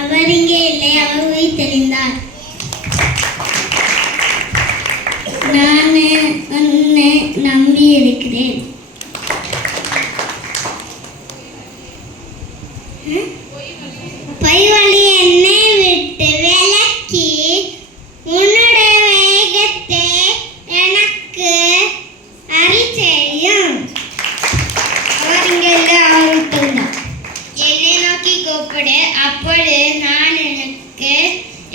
அவர் இங்கே இல்லை, அவர் உயிர் தெளிந்தார். நான் உன்னை நம்பி இருக்கிறேன். பொய்வழி என்னை விட்டு விலக்கி உன்னுடைய வேகத்தை எனக்கு அறிச்செய்யும். அவர் இங்கே இல்லை, அவர் விட்டுள்ளார். என்னை நோக்கி கூப்பிடு, அப்பொழுது நான் எனக்கு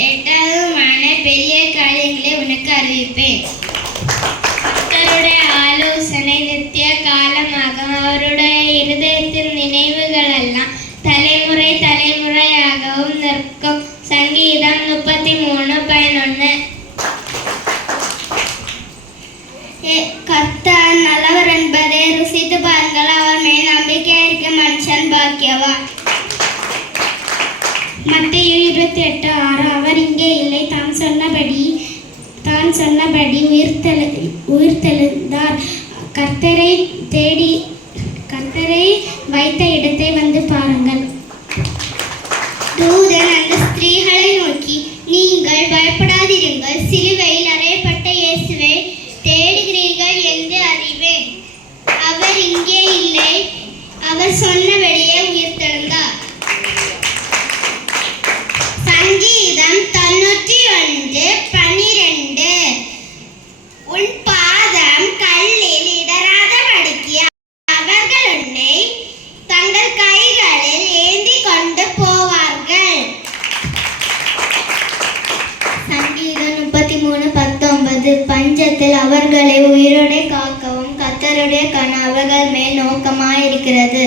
எட்டாததுமான பெரிய காரியங்களை உனக்கு அறிவிப்பேன். கர்த்தருடைய ஆலோசனை நித்திய காலமாகவும் அவருடைய இருதயத்தின் நினைவுகள் எல்லாம் தலைமுறை தலைமுறையாகவும் நிற்கும். சங்கீதம் 33:11. கர்த்தர் நல்லவர் என்பதை ருசித்து பாருங்கள், அவர் மேல் நம்பிக்கை இருக்க மனுஷன் பாக்கியவான். மத்தேயு 28:6. அவர் இங்கே இல்லை, தான் சொன்னபடி உயிர்த்தெழுந்தார். கர்த்தரை வைத்த இடத்தை வந்து பாருங்கள். தூதன் அந்த ஸ்திரீகளை நோக்கி, நீங்கள் பயப்படாதிருங்கள், சிலுவையில் அறையப்பட்ட இயேசுவை தேடுகிறீர்கள் என்று அறிவேன். அவர் இங்கே இல்லை, அவர் சொன்னபடியே உயிர்த்தெழுந்தார். சங்கீதம் 91:12. உன் பாதம் கல்லில் இடராதபடிக்கு அவர்கள் உன்னை தங்கள் கைகளில் ஏந்தி கொண்டு போவார்கள். சங்கீதம் 33:19. பஞ்சத்தில் அவர்களை உயிரோടെ காக்கவும் கர்த்தருடைய கண் அவர்கள் மேல் நோக்கமாயிருக்கிறது.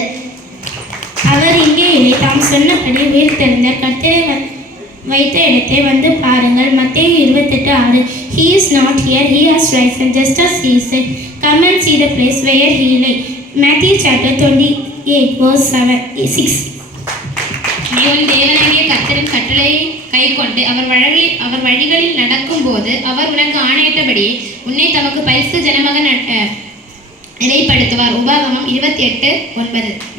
அவர் இங்கே இல்லை, தாம் சொன்னபடி உயிர்த்தெழுந்தார். கர்த்தரை வைத்த இடத்தை வந்து பாருங்கள். மத்தேயு 28:6. He is not here, he has risen, just as he said. Come and see the place where he lay. Matthew chapter 28:6. நீ உன் தேவனாகிய கர்த்தரின் கட்டளையை கைக்கொண்டு அவர் வழிகளில் நடக்கும்போது அவர் உனக்கு ஆணையிட்டபடியே உன்னை தமக்கு பரிசுத்த ஜனமாக இறைப்படுத்துவார். உபாகமம் 28:9.